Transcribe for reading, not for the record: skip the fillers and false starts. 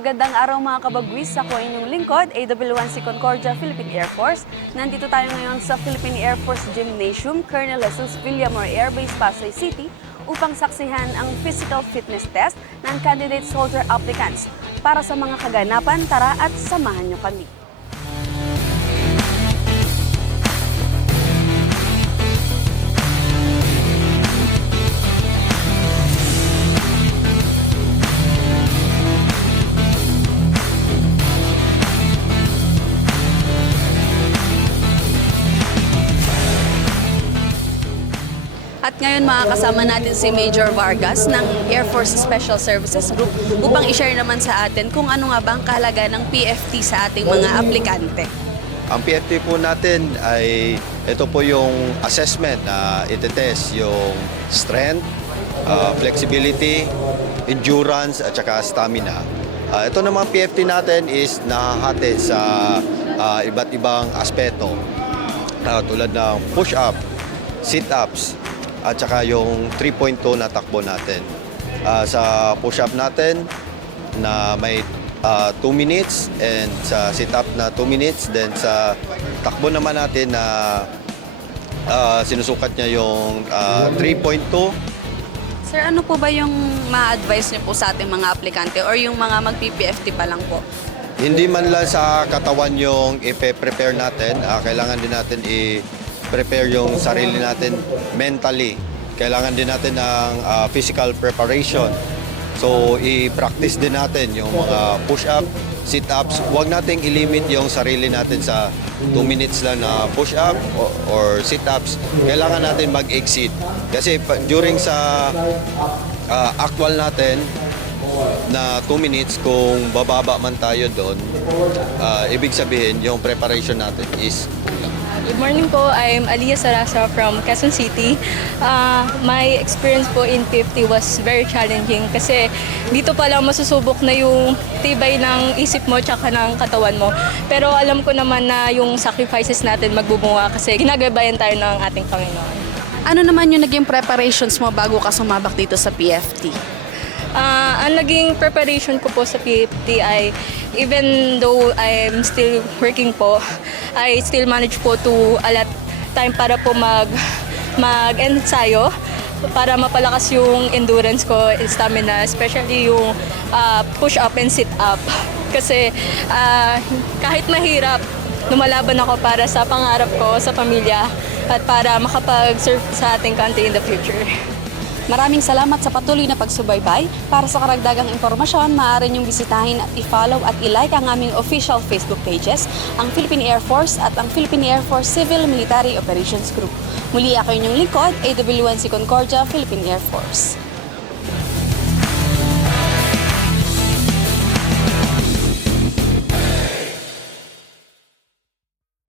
Magandang araw mga kabagwis, ako ay inyong lingkod, AW1 si Concordia, Philippine Air Force. Nandito tayo ngayon sa Philippine Air Force Gymnasium, Colonel Jesus Villamor Air Base, Pasay City upang saksihan ang physical fitness test ng candidate soldier applicants. Para sa mga kaganapan, tara at samahan niyo kami. At ngayon makakasama natin si Major Vargas ng Air Force Special Services Group upang i-share naman sa atin kung ano nga ba ang kahalaga ng PFT sa ating mga aplikante. Ang PFT po natin ay ito po yung assessment na itetest yung strength, flexibility, endurance at saka stamina. Ito naman PFT natin is nahahati sa iba't ibang aspeto tulad ng push-up, sit-ups, at saka yung 3.2 na takbo natin. Sa push-up natin na may 2 minutes and sa sit-up na 2 minutes. Then sa takbo naman natin na sinusukat niya yung 3.2. Sir, ano po ba yung ma-advise niyo po sa ating mga aplikante or yung mga mag-PPFT pa lang po? Hindi man lang sa katawan yung i-prepare natin, kailangan din natin i-prepare yung sarili natin mentally. Kailangan din natin ng physical preparation. So, i-practice din natin yung mga push-up, sit-ups. Huwag nating i-limit yung sarili natin sa 2 minutes lang na push-up or sit-ups. Kailangan natin mag-exceed. Kasi during sa actual natin, na 2 minutes, kung bababa man tayo doon, ibig sabihin yung preparation natin is kulang. Good morning po, I'm Aliyah Sarasa from Quezon City. My experience po in 50 was very challenging kasi dito pa lang masusubok na yung tibay ng isip mo tsaka ng katawan mo. Pero alam ko naman na yung sacrifices natin magbubunga kasi ginagabayan tayo ng ating Panginoon. Ano naman yung naging preparations mo bago ka sumabak dito sa PFT? Ang naging preparation ko po sa PFT ay even though I'm still working po, I still manage po to allot time para po mag-ensayo para mapalakas yung endurance ko, stamina, especially yung push-up and sit-up. Kasi kahit mahirap, lumalaban ako para sa pangarap ko, sa pamilya, at para makapag-serve sa ating country in the future. Maraming salamat sa patuloy na pagsubaybay. Para sa karagdagang impormasyon, maaari niyong bisitahin at i-follow at i-like ang aming official Facebook pages, ang Philippine Air Force at ang Philippine Air Force Civil Military Operations Group. Muli ako inyong lingkod, AW1 si Concordia, Philippine Air Force.